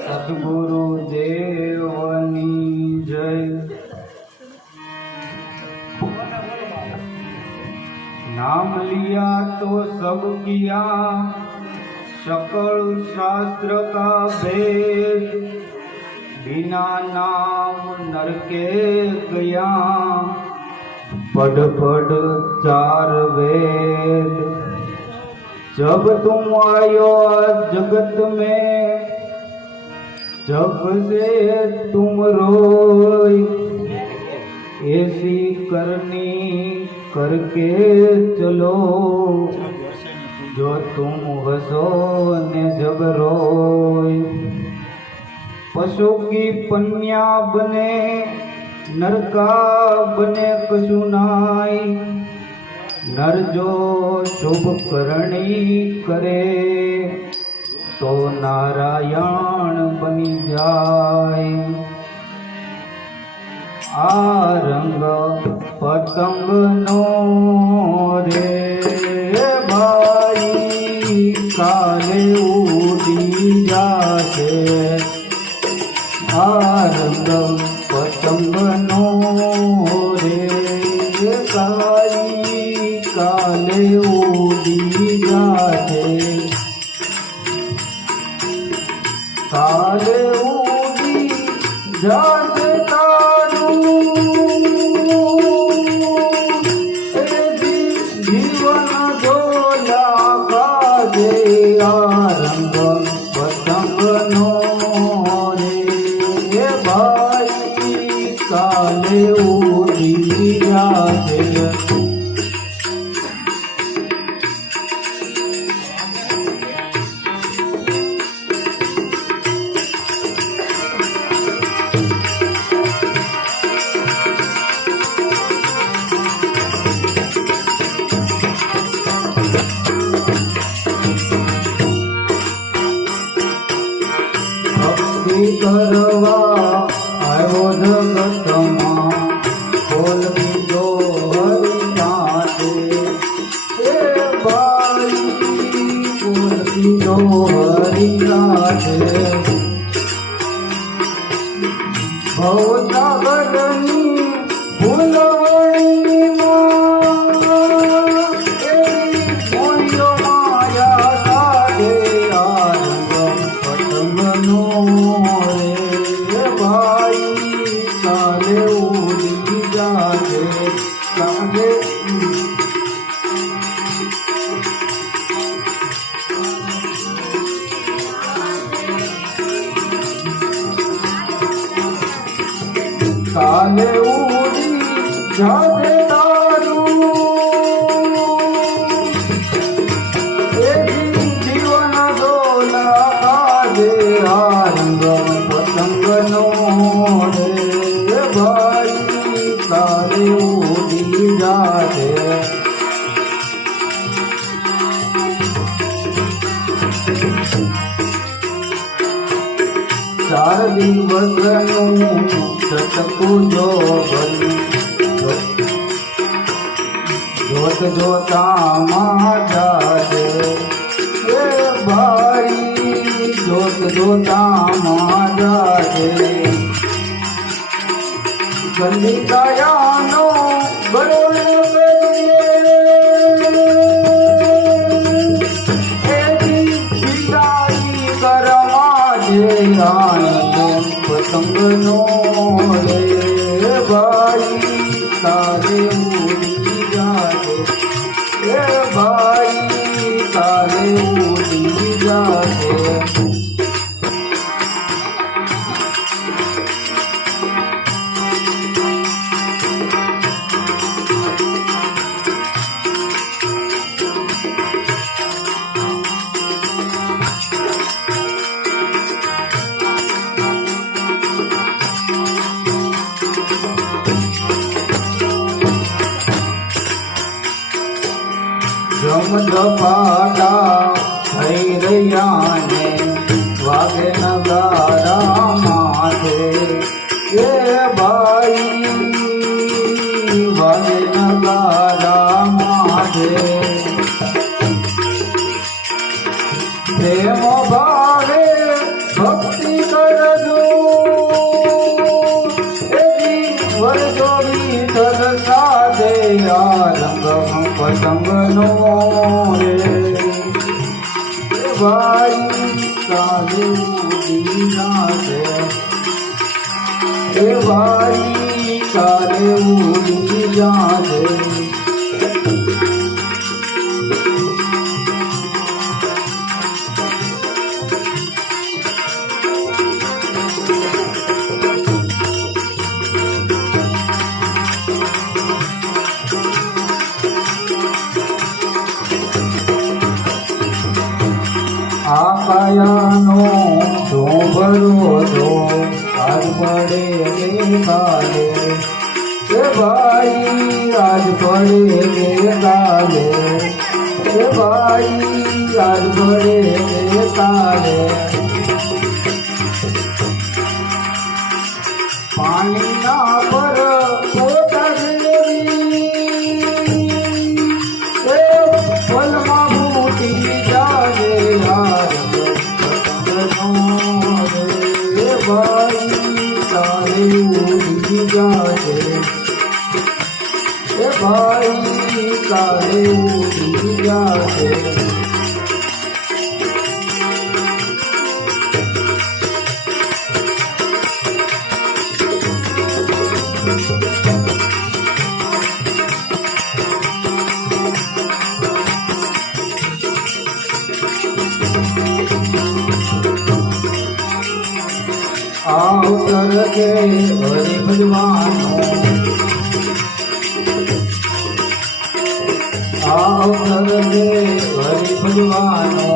सद्गुरु देवनी जय। नाम लिया तो सब किया, सकल शास्त्र का भेद, बिना नाम नरके गया, पढ़ पढ़ चार वेद। जब तुम आयो जगत में, जब से तुम रोई, ऐसी करनी करके चलो, जो तुम हंसो ने जब रोई। पशु की पन्या बने, नरका बने कछु नाई, नर जो शुभ करणी करे, तो नारायण बनी जाए। आ रंग पतंग नो रे भाई, काले उड़ी जाते। आ रंग पतंग नो रे भाई, काले उड़ी जाते। काले उड़ी जाते जीवन डोला काजे। रंग पतंग नो रे भाई, काले उड़ी जाते। करवा आयो जगतमा, खोल दो हरिनाथे। हे भाई खोल दो हरिनाथे। भवसागरनी फूलवणी मोयो माया साधे। रंग पतंग नो रे भाई, काले उड़ी जाते। काले काले उड़ी जाते दारू, जीवन डोला काजे। रंग पतंग नो रे भाई, काले उड़ी जाते। चार दिवसનું સતકું જો ભરી, જોત જોતામાં જાજે। એ ભાઈ જોત જોતામાં જાજે। ગંદી કાયાનો બરોડ पतंग नो रे भाई, काले उड़ी जाते। हे भाई काले उड़ी जाते। जम झपाटा થઈ રહ્યા ને, વાગે નગારા માથે। એ ભાઈ વાગે નગારા માથે। પ્રેમ ભાવે ભક્તિ भाई काले उड़ी जाते, ए भाई काले उड़ी जाते। आकायानो जो भरोसो आज पड़े काले, ए भाई आज पड़े काले, ए भाई आज पड़े काले। पानी ना पर फल मामूटी जाने यार भाई काले उड़ी जाते, ए भाई काले उड़ी जाते। आओ करके हरि भगवानो, आओ करके हरि भगवानो,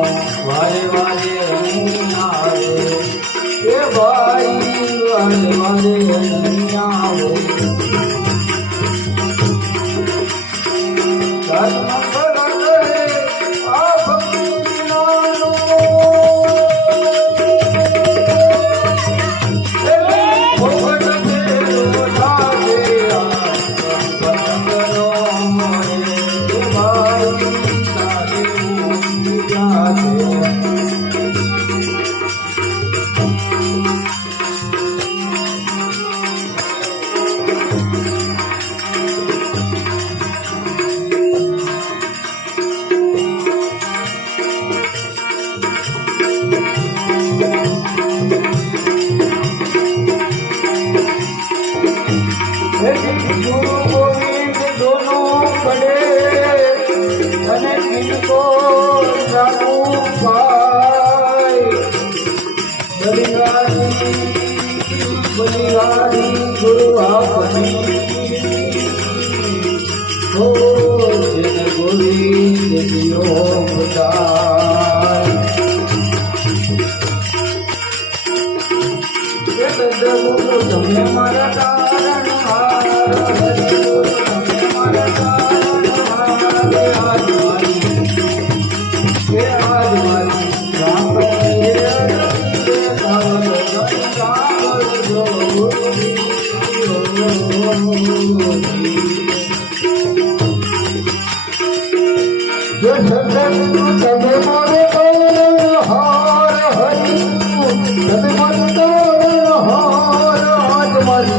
वारे वारे नहीं आए, ए भाई वारे वारे नहीं आए। गुरु गोविंद दोनों पड़े अने इनको जानू पाए, बलिहारी गुरु आपनी हो जिन गोविंद दियो बताए। गुरु तुमने मारा कारण हार, गुरु तुमने मारा कारण हार। आज वाली राम जो सदगुरु तब मारे हार, हरि तब मारे हार। आज वाली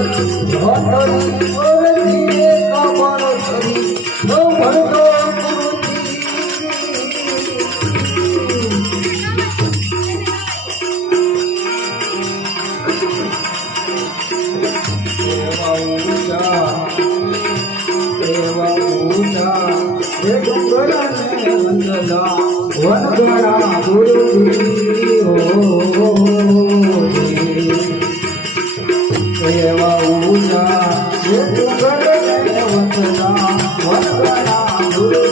वनगणा गुरु हो सेवा ऊषा वंदना वनगणा गुरु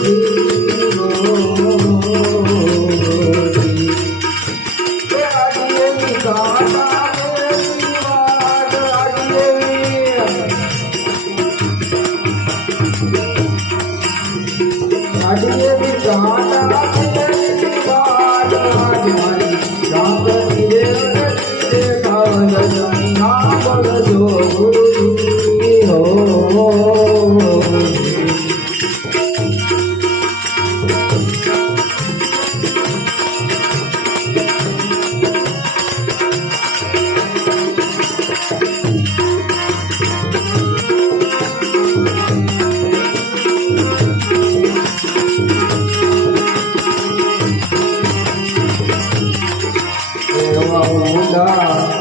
उदा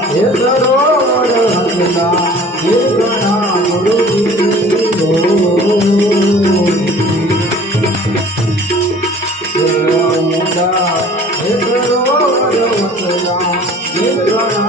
हे सरोवर हसला हे गणा गुरुजी उदा हे सरोवर हसला हे गणा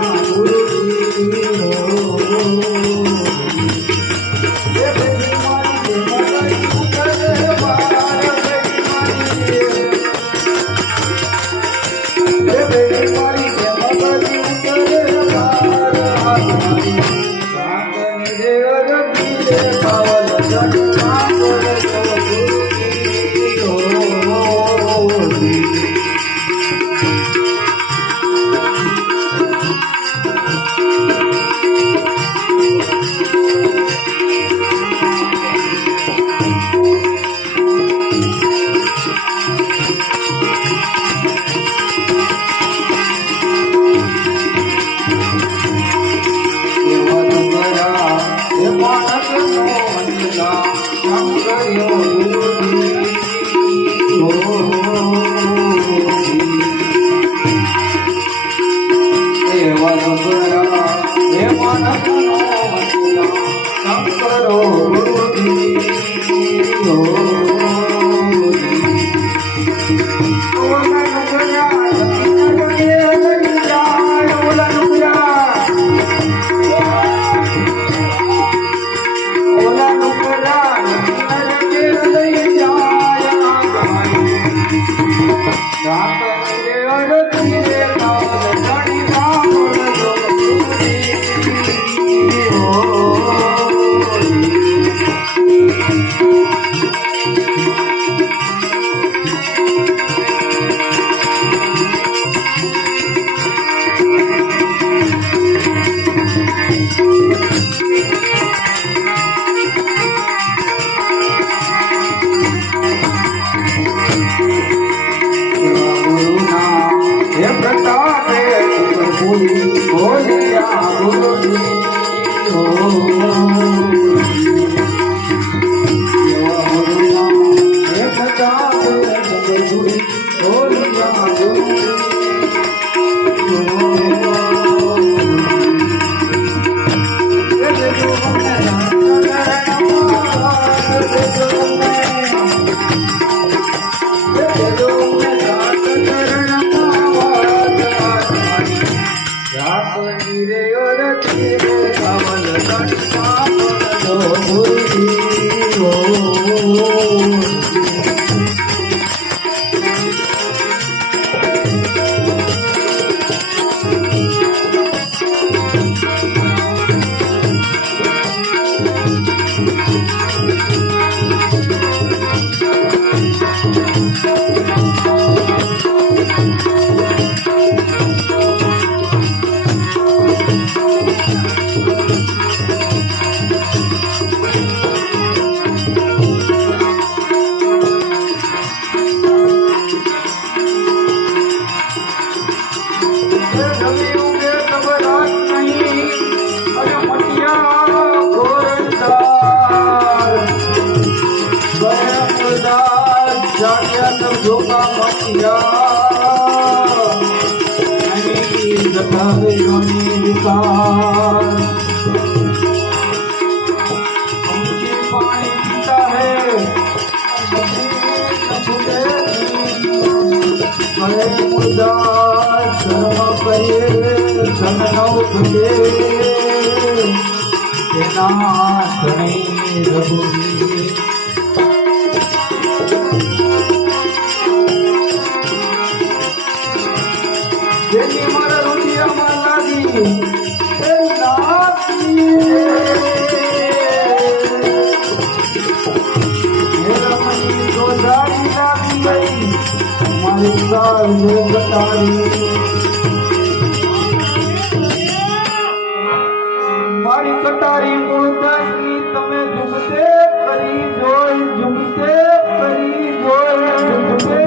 મારી કટારી મૂળની તમે ઝુમતે કરી જોઈ ઝુમતે કરી જોઈ ઝુમતે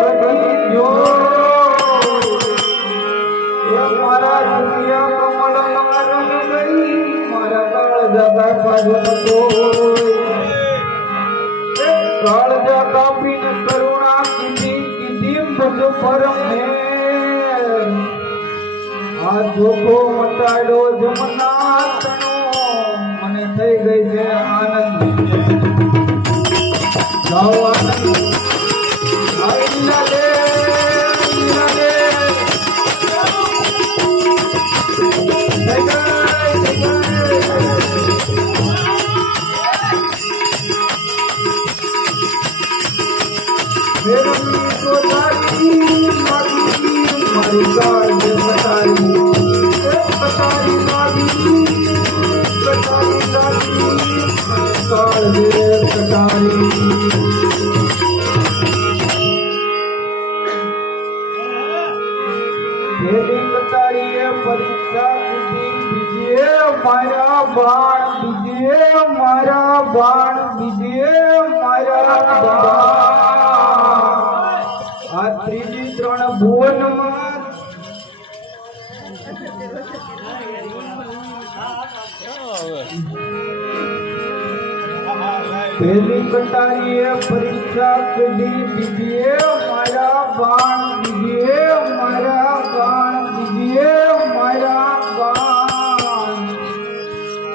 કરી જોઈ એ મારા દુનિયા કમળ મકરમ ગઈ મારા કાળ જગા પાછો કાળજા કાપીને કરુણા કીધી કીધી બધું પરમ હે આજ જોખો મટાડો જમના તણો મને થઈ ગઈ છે આનંદ જાઓ આનંદ આવી લીલા લે લીલા લે થઈ ગઈ મેરમી તો તારી મારી કાળ જે બતાઈ કટારી લાગી કટારી લાગી કાળ જે કટારી પેલી કટારીએ પરીક્ષા દીધી બીજીએ મારા બાણ બીજીએ મારા બાણ બીજીએ મારા બાણ આ ત્રીજી ત્રણ ભુવનમાં પેલી કટારીએ પરીક્ષા કીધી બીજીએ મારા બાણ બીજીએ મારા બાણ બીજીએ મારા બાણ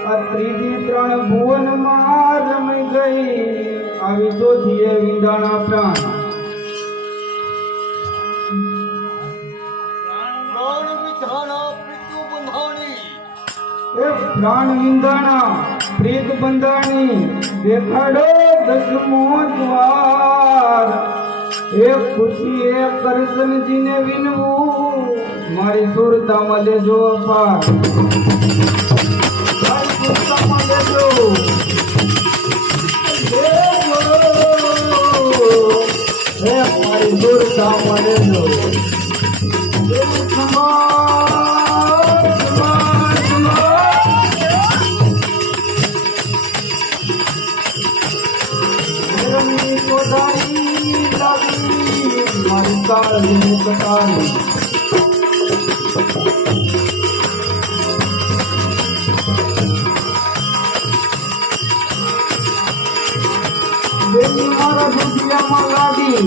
આ ત્રીજી ત્રણ ભુવનમાં રમી ગઈ આવી ચોથીએ વિંધાણા પ્રાણ પ્રાણ વિંધાણા પ્રીત બંધાણી દેખાડો દસમો દ્વાર એ ખુશી એ કરશનજીને વિનવું મારી સુરતામાં લેજો અપાર મારી સુરતામાં લેજો મારી સુરતામાં લેજો મારી કાળ કટારી બેની મારા દુનિયામાં લાગી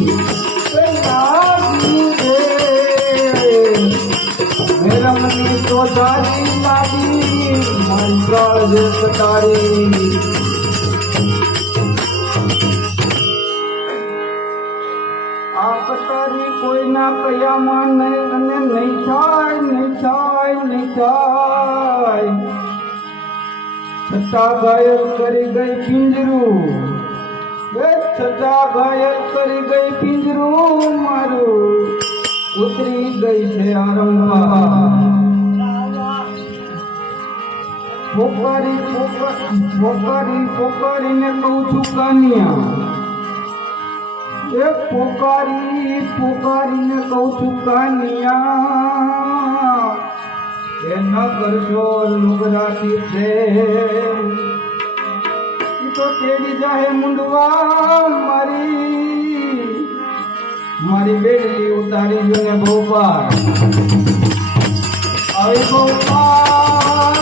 મેરા મની તો સારી લાગી મારી કાળ કટારી આ કટારી કોઈના કયામાં નહીં અને નહીં થાય નહીં થાય નહીં થાય છતાં ઘાયલ કરી ગઈ પિંજરું છતાં ઘાયલ કરી ગઈ પિંજરું મારું ઉતરી ગઈ છે આરંભા પોકારી પોકારી પોકારીને કહું છું કાનિયા એ પોકારી પોકારીને કહું છું કાનિયા એ ન કરશો લુગરાતી પ્રેમ તો તેડી જાહે મુંડવા મારી બેડલી ઉતારી જોને ભોપાલ આવી ભોપાલ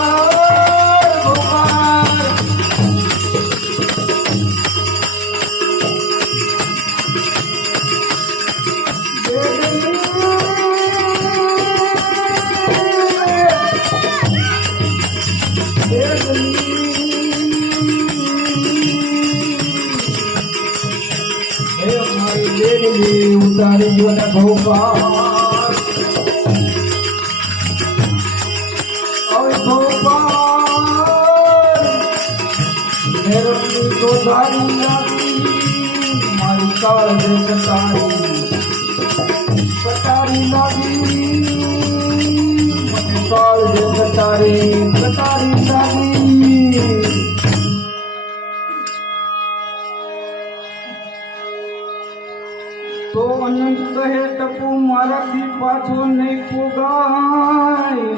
ભોપાલ ઉતારી જોને ભોપાલ હવે ભોપાલ મેરમની તો સારી લાગી મારી કાળ જે કટારી લાગી મને કાળ જે કટારી લાગી તો અનંત કહે ટપુ મારાથી પાછો નહીં પોગાય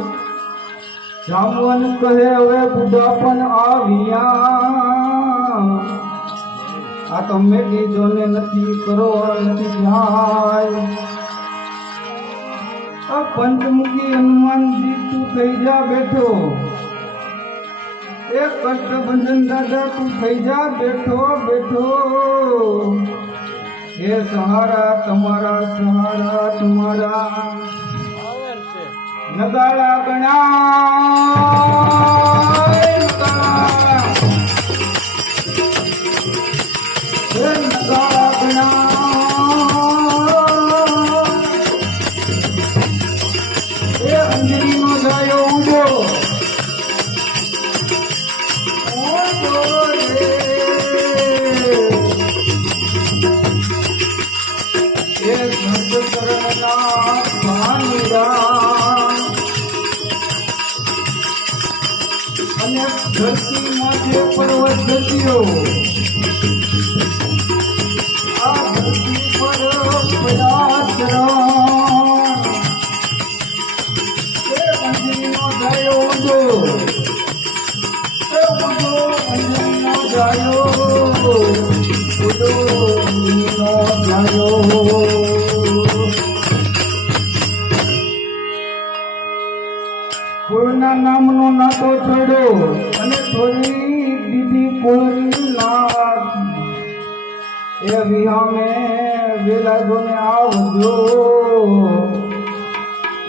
જામવન કહે હવે બુઢા પણ આવ્યા આ તો મેલી જોને નથી કરો નથી જાય આ પંચમુખી હનુમાનજી તું થઈ જા બેઠો એ કષ્ટભંજન દાદા તું થઈ જા બેઠો બેઠો हे सहारा तुम्हारा નગાડા ગણાય નગાડા. હે નગાડા ગણાય. એ અંજલીનો જાયો ઉડો અને ધરતી માથે પર્વત ધરતીઓ આ ધરતી પર પડ્યા ચરણ એ અંજલીનો જાયો ઊંડો એ ઊંડો અંજલીનો જાયો ઊંડો અંજલીનો જાયો. કોઈના નામનો નાતો છોડ્યો અને થોડી દીધી કોઈ નાત. એ વિહામે વેલા જોને આવજો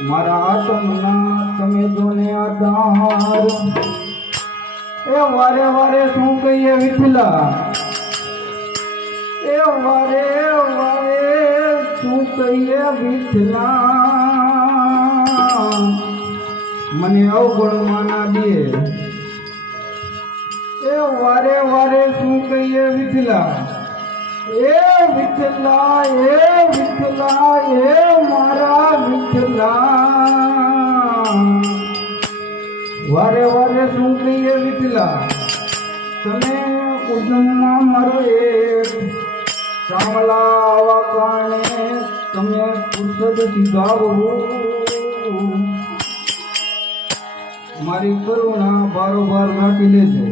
મારા આત્મના તમે જોને આધાર. એ વારે વારે શું કહીએ વિઠલા એ વારે વારે શું કહીએ વિઠલા મને અવગણમાં ના દે. એ વારે વારે શું કહીએ વિઠલા એ વિઠલા એ વિઠલા એ મારા વિઠલા. વારે વારે શું કહીએ વિઠલા તમે ઉજમમાં મારો એક ચામલા આવા કારણે તમે પુસ્તક શીખાવો. મારી કરુણા બારોબાર રાખી લેજો.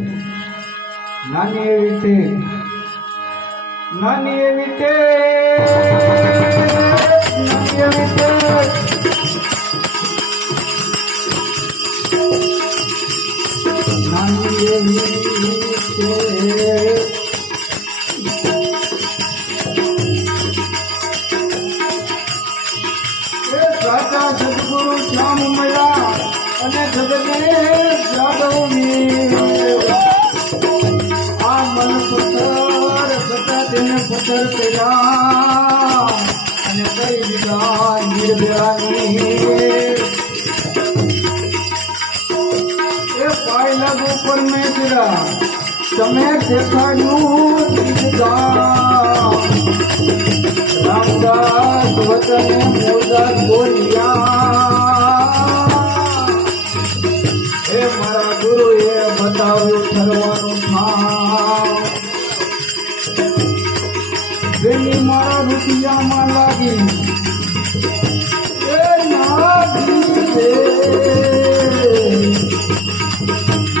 નાની એવી ટેક નાની એવી ટેક નાની એવી ટેક નાની એવી ટેક. એ સાચા સદગુરુ શ્યામ મળ્યા અને જગને જાદવની આ મન પથ્થર બધા તેને પથ્થર કર્યા અને કરી દીધા નિર્ભયાની. એ પાય લાગુ પરમેશ્વરા તમે દેખાડ્યું રામદાસ વચને મોરદાસ બોલ્યા. એ મારા ગુરુએ બતાવ્યું ઠરવાનું ઠામ. જેની મારા રૂપિયામાં લાગી એ નાગી રે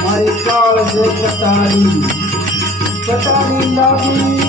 મારી કાળ જે કટારી લાગી